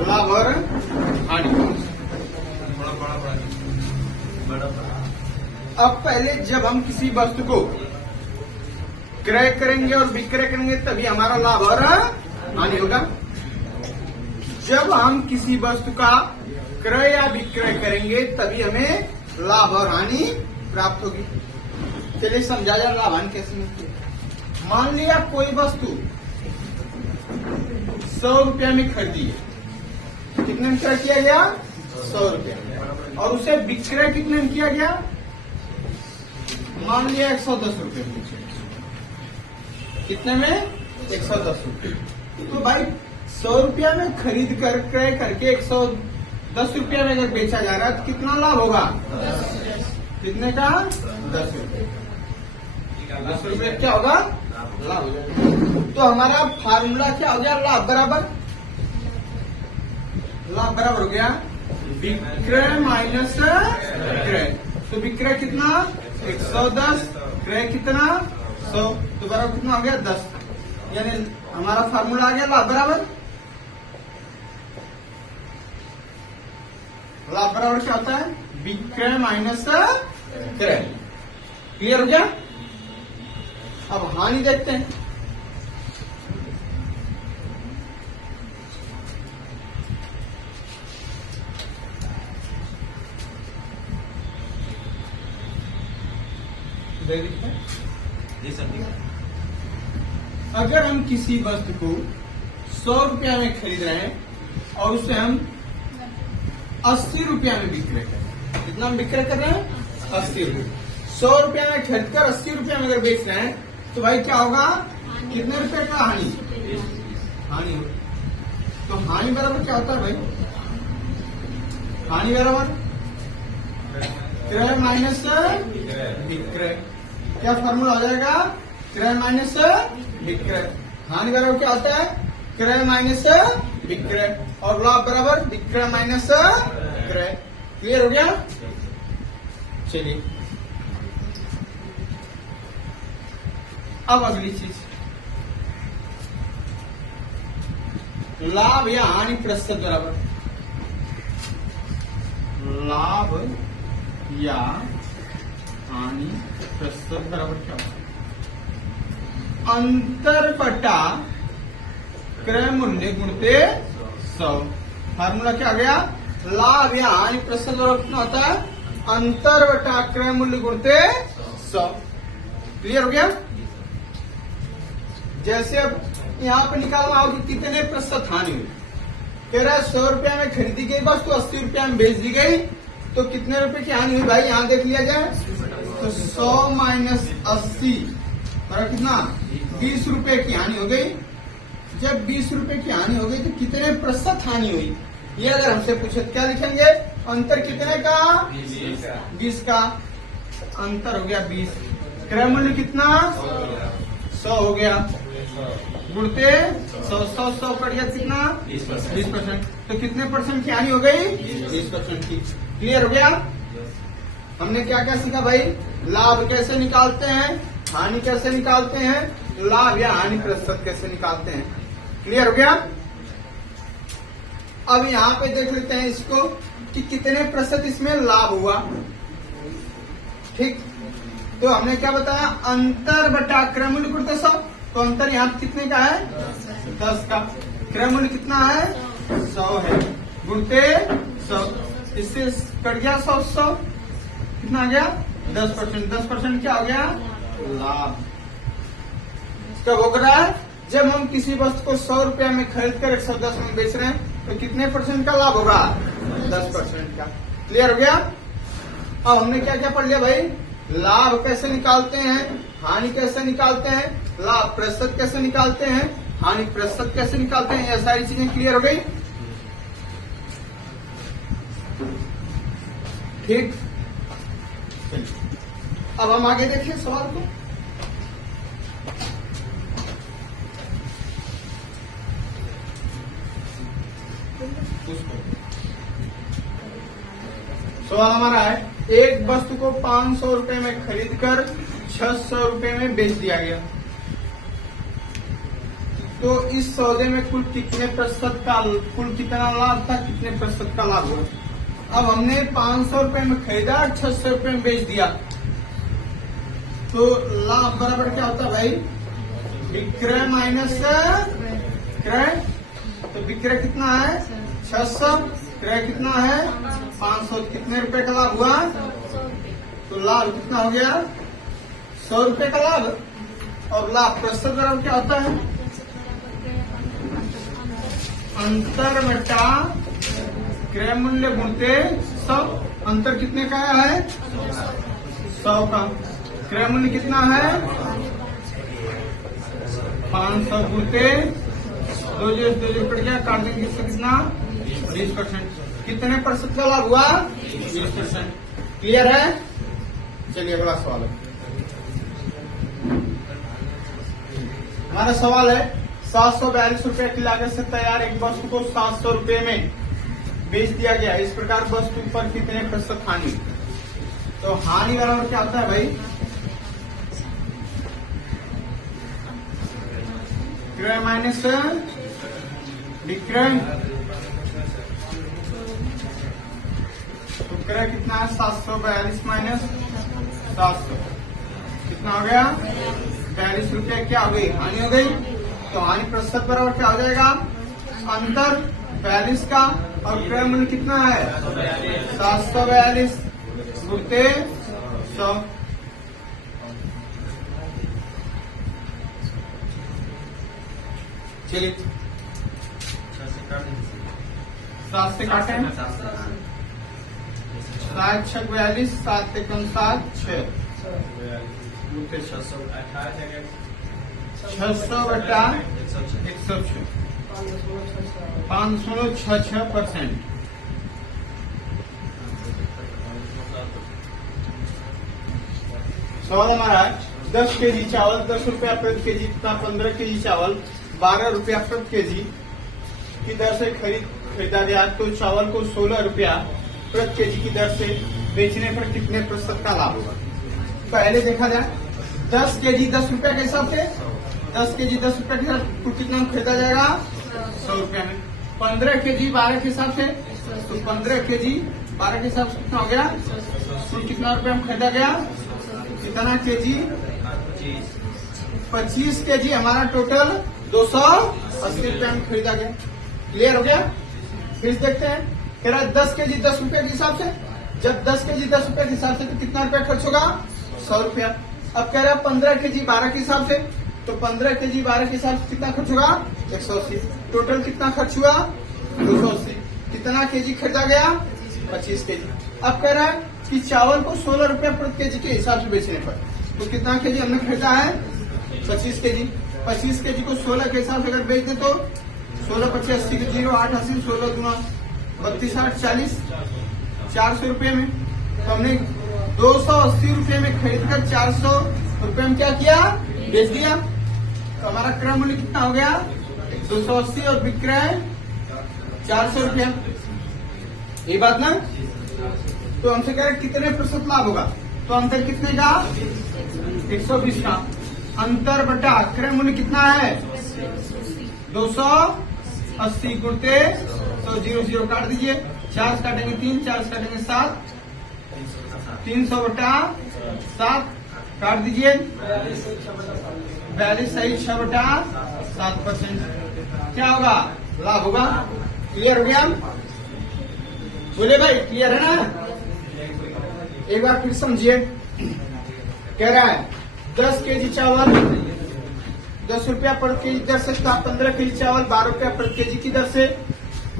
लाभ और हानि। अब पहले जब हम किसी वस्तु को क्रय करेंगे और विक्रय करेंगे तभी हमारा लाभ और हानि होगा। जब हम किसी वस्तु का क्रय या विक्रय करेंगे तभी हमें लाभ और हानि प्राप्त होगी। चलिए समझा जाए लाभ हानि कैसे मिलती है। मान लिया कोई वस्तु 100 रुपया में खरीदी है। कितने में क्रय किया गया? 100 रुपया। और उसे विक्रय कितने में किया गया? मान लिया 110 रुपये में। कितने में? 110 रुपये। तो भाई 100 रुपया में खरीद कर क्रय करके 110 रुपया में अगर बेचा जा रहा है तो कितना लाभ होगा? कितने का? 10 रुपये। 10 रुपये क्या होगा? लाभ हो जाएगा। तो हमारा फार्मूला क्या हो गया? लाभ बराबर हो गया विक्रय माइनस क्रय। तो विक्रय कितना? 110, क्रय कितना? 100। तो बराबर कितना हो गया? 10। यानी हमारा फार्मूला आ गया लाभ बराबर। लाभ बराबर क्या होता है? विक्रय माइनस क्रय। क्लियर हो गया? अब हानि देखते हैं। जी सर। अगर हम किसी वस्तु को 100 रुपया में खरीद रहे हैं और उसे हम 80 रुपया में विक्रय कर रहे हैं। कितना में विक्रय कर रहे हैं? 80 रुपये। 100 रुपया में खरीद कर 80 रुपया में अगर बेच रहे हैं तो भाई क्या होगा? कितने रुपए का हानि? हानि होगा। तो हानि बराबर क्या होता है भाई? हानि बराबर क्रय माइनस विक्रय। क्या फॉर्मूला हो जाएगा? क्रय माइनस विक्रय। हानि बराबर क्या होता है? क्रय माइनस विक्रय। और लाभ बराबर विक्रय माइनस क्रय। क्लियर हो गया? चलिए अब अगली चीज, लाभ या हानि प्रतिशत बराबर। लाभ या हानि प्रतिशत बराबर क्या होगा? अंतर बटा क्रय मूल्य गुणते 100। फार्मूला क्या आ गया? लाभ या हानि प्रतिशत बराबर कितना होता है? अंतर बटा क्रय मूल्य गुणते 100। क्लियर हो गया? जैसे अब यहाँ पे निकालना होगा कि कितने प्रतिशत हानि हुई। कह रहा है 100 रुपया में खरीदी गई वस्तु 80 रुपया में बेच दी गई तो कितने रुपए की हानि हुई भाई? यहाँ देख लिया जाए तो 100 माइनस 80 बराबर कितना? 20 रुपए की हानि हो गई। जब 20 रुपए की हानि हो गई तो कितने प्रतिशत हानि हुई? ये अगर हमसे पूछे तो क्या लिखेंगे? अंतर कितने का? 20 का। अंतर हो गया 20। क्रय मूल्य कितना? 100 हो गया। गुणते 100 कट गया कितना? 20%। तो कितने परसेंट की हानि हो गई? 20% की। क्लियर हो गया? हमने क्या क्या सीखा भाई? लाभ कैसे निकालते हैं, हानि कैसे निकालते हैं, लाभ या हानि प्रतिशत कैसे निकालते हैं। क्लियर हो गया? अब यहाँ पे देख लेते हैं इसको कि कितने प्रतिशत इसमें लाभ हुआ। ठीक, तो हमने क्या बताया? अंतर बटा क्रय मूल्य गुणते 100। तो अंतर यहाँ कितने का है? 10 का। क्रय मूल्य कितना है? 100 है। गुणते 100। इससे कट गया 100। कितना आ गया? 10%। 10% क्या हो गया? लाभ। कब हो रहा है? जब हम किसी वस्तु को 100 रुपया में खरीद कर 110 में बेच रहे हैं तो कितने परसेंट का लाभ होगा? 10% का। क्लियर हो गया? अब हमने क्या क्या पढ़ लिया भाई? लाभ कैसे निकालते हैं, हानि कैसे निकालते हैं, लाभ प्रतिशत कैसे निकालते हैं, हानि प्रतिशत कैसे निकालते हैं। ये सारी चीजें क्लियर हो गई। ठीक, अब हम आगे देखिए सवाल को। सवाल हमारा है, एक वस्तु को 500 रुपए में खरीद कर 600 रुपए में बेच दिया गया। तो इस सौदे में कुल कितने प्रतिशत का, कुल कितना लाभ था, कितने प्रतिशत का लाभ हुआ। अब हमने 500 रुपए में खरीदा, 600 रुपए में बेच दिया, तो लाभ बराबर क्या होता है भाई, विक्रय माइनस क्रय। तो विक्रय कितना है 600, क्रय कितना है 500, कितने रुपए का लाभ हुआ, तो लाभ कितना हो गया 100 रुपए का लाभ। और लाभ प्रतिशत बराबर क्या होता है, अंतर बटा क्रय मूल्य गुणते 100। अंतर कितने का है 100 का, क्रय मूल्य कितना है 500 गुणते 2 कट गया, काट देंगे इससे कितना 20%। कितने प्रतिशत का लाभ हुआ 20%। क्लियर है। चलिए अगला सवाल है, हमारा सवाल है 742 रुपए की लागत से तैयार एक वस्तु को 700 रुपए में बेच दिया गया। इस प्रकार वस्तु पर कितने प्रतिशत हानि। तो हानि बराबर क्या होता है भाई, क्रय माइनस विक्रय। तो क्रय कितना है 742 माइनस 700, कितना हो गया 42 रुपए। क्या हो गई, हानि हो गई। तो हानि प्रतिशत बराबर क्या हो जाएगा, अंतर 42 का और क्रय मूल्य कितना है 742 गुणते 100। चलिए 7 से काटे, 7 6 42, 7 एकम 7 6 600 बटा 106, 5.66%। सवाल हमारा है 10 केजी चावल 10 रुपया प्रति केजी तथा 15 केजी चावल 12 रुपया प्रति केजी की दर से खरीदा गया। तो चावल को 16 रुपया प्रति केजी की दर से बेचने पर कितने प्रतिशत का लाभ होगा। पहले देखा जाए 10 केजी 10 रुपया के हिसाब से, 10 केजी 10 रुपया के हिसाब तो कितना खरीदा जाएगा 100 रुपया में। 15 केजी 12 के हिसाब से, तो 15 केजी 12 के हिसाब से कितना हो गया, तो कितना रुपया में खरीदा गया, कितना केजी 25 केजी हमारा टोटल 280 रुपया में खरीदा गया। क्लियर हो गया। फिर देखते हैं, कह रहा है 10 केजी 10 रुपया के हिसाब से, जब 10 केजी 10 रुपया के हिसाब से तो कितना रुपया खर्च होगा 100 रुपया। अब कह रहा है 15 केजी 12 के हिसाब से, तो 15 केजी 12 के हिसाब से कितना खर्च होगा 180। टोटल कितना खर्च हुआ 280। कितना केजी खरीदा गया 25 केजी। अब कह रहा है कि चावल को 16 रुपया प्रति केजी के हिसाब से बेचने पर, तो कितना केजी हमने खरीदा है 25 केजी। 25 केजी को 16 के हिसाब से अगर बेच दे तो 16 25 80 के 0 8 80 16 गुना 32 8 40 400 रुपये में। तो हमने 280 रुपये में खरीद कर 400 रुपये में क्या किया बेच दिया। तो हमारा क्रय मूल्य कितना हो गया 280 और विक्रय 400 रुपया। ये बात ना। तो हमसे कह रहे कितने प्रतिशत लाभ होगा, तो अंतर कितने का 120 का। अंतर बटा क्रय मूल्य कितना है 280 गुणते 100 0 0 काट दीजिए, 4 काटेंगे 3 4 काटेंगे 7, 300 बटा 7 काट दीजिए, 42 सही 6 बटा 7%। क्या होगा लाभ होगा। क्लियर हो गया, बोले भाई क्लियर है ना। एक बार फिर समझिए, कह रहा है 10 केजी चावल 10 रुपया प्रति केजी दर से, 15 केजी चावल 12 रुपया प्रति केजी की दर से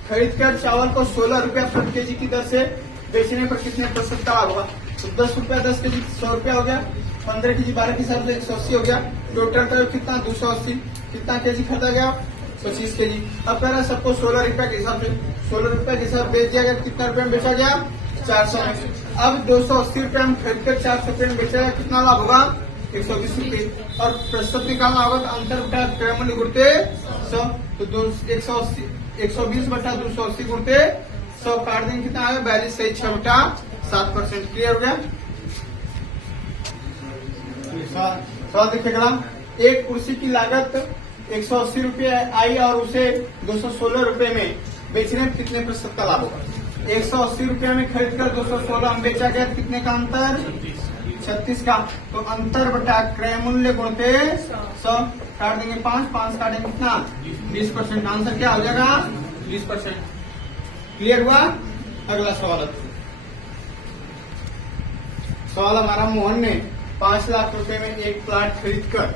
खरीद कर चावल को 16 रुपया प्रति केजी की दर से बेचने पर कितने प्रतिशत का लाभ होगा। तो 10 रुपया 10 केजी 100 रुपया हो गया, 15 केजी 12 के हिसाब से 180 हो गया। टोटल का कितना 280। कितना केजी खरीदा गया 25 केजी। अब कह रहा है सबको 16 रुपया के हिसाब से, 16 रुपया के हिसाब बेच दिया गया। कितना रुपया में बेचा गया 400 में। अब 280 रुपया में खरीद कर 400 रुपये में बेचा गया, कितना लाभ होगा 120 रुपये। और प्रतिशत निकालना होगा तो अंतर बटा क्रय मूल्य गुणते 100, तो 120 बटा 280 गुणते 100 काट देंगे, कितना आएगा 42 सही 6 बटा 7%। क्लियर हो गया। सवाल देखिएगा, एक कुर्सी की लागत 180 रुपये आई और उसे 216 रुपये में बेचने में कितने प्रतिशत का लाभ होगा? 180 रुपये में खरीद कर 216 में बेचा गया, कितने का अंतर? 36 का। तो अंतर बटा क्रय मूल्य गुणते 100, काट देंगे 5 काटेंगे कितना? 20%। आंसर क्या हो जाएगा? 20%। क्लियर हुआ? अगला सवाल। सवाल हमारा, मोहन ने 5 लाख रुपए में एक प्लाट खरीद कर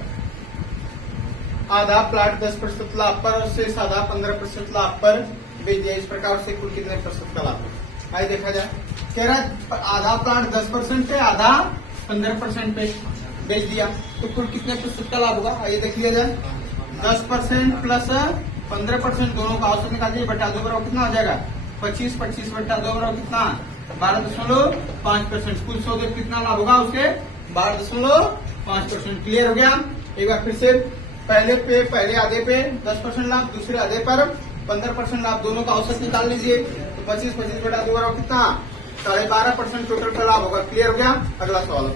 आधा प्लाट 10% लाभ पर और शेष आधा 15% लाभ पर बेच दिया। इस प्रकार से कुल कितने प्रतिशत का लाभ है? आइए देखा जाए। कह रहा है आधा प्लाट 10% पे, आधा 15% पे बेच दिया, तो कुल कितने प्रतिशत का लाभ होगा? आइए देख लिया जाए। 10% प्लस 15% दोनों का औसत निकाल दिए, बटा 2 बराबर कितना हो जाएगा? 25 बटा 2 बराबर कितना? 12.5%। कुल सौदे कितना लाभ होगा उसके? 12.5%। क्लियर हो गया? एक बार फिर से, पहले आधे पे 10% लाभ, दूसरे आधे पर 15% लाभ, दोनों का औसत निकाल लीजिए। तो 25 बटा 2 बराबर कितना? 12.5% टोटल का लाभ होगा। क्लियर हो गया? अगला सवाल।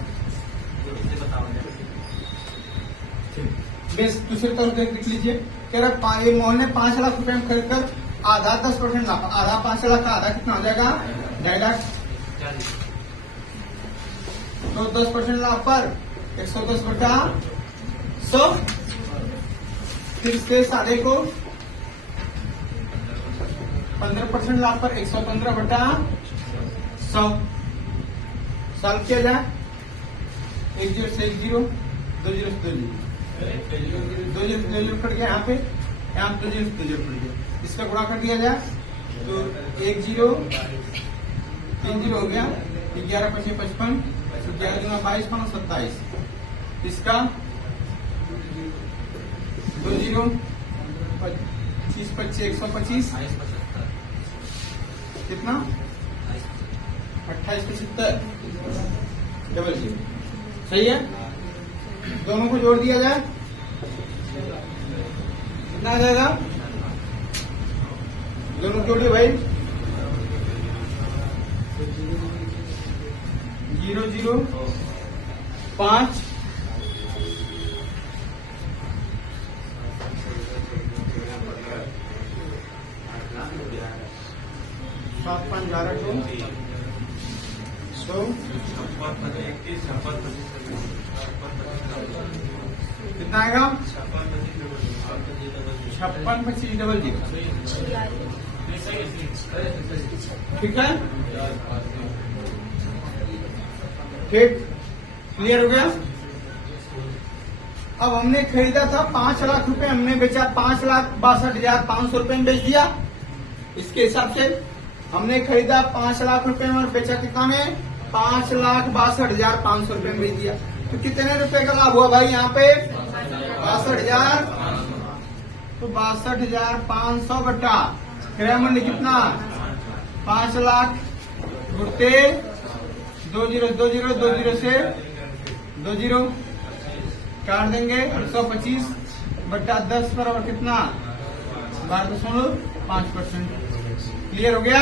दूसरे तरफ देख लीजिए। कह रहा है मोहन ने 5 लाख रुपए में खरीद कर आधा 10% लाभ, आधा 5 लाख का आधा कितना हो जाएगा? 2.5 लाख। तो 10% लाभ पर 110 बटा 100, फिर शेष आधे को 15% लाभ पर 115 बटा 100। सॉल्व किया जाए। 1 0 से 1 0, 2 0 से 2 0, 2 0 से 2 0 कट गया। यहाँ पे 2 0 से 2 0 कट गया। इसका गुणा कर दिया जाए तो 1 0, 3 0 हो गया। 11 5 55, 11 दूना 22, 5 27। इसका 2 0, 25 25 125, कितना? 28 75 डबल 0। सही है? दोनों को जोड़ दिया जाए, कितना आ जाएगा? दोनों जोड़िए भाई। 0 0 5 7 5 11 2 कितना आएगा? 56 25 डबल 0। ठीक है? ठीक, क्लियर हो गया? अब हमने खरीदा था 5 लाख रुपए, हमने बेचा 5,62,500 रुपए में बेच दिया। इसके हिसाब से हमने खरीदा 5 लाख रुपए में और बेचा कितना में? 5,62,500 रुपए में बेच दिया। तो कितने रुपए का लाभ हुआ भाई यहाँ पे? 62,000। तो 62,500 बटा क्रय मूल्य कितना? 5 लाख गुणते 2 0 2 0 2 0 से 2 0 काट देंगे। 125 बटा 10 बराबर कितना? 12.5%। क्लियर हो गया?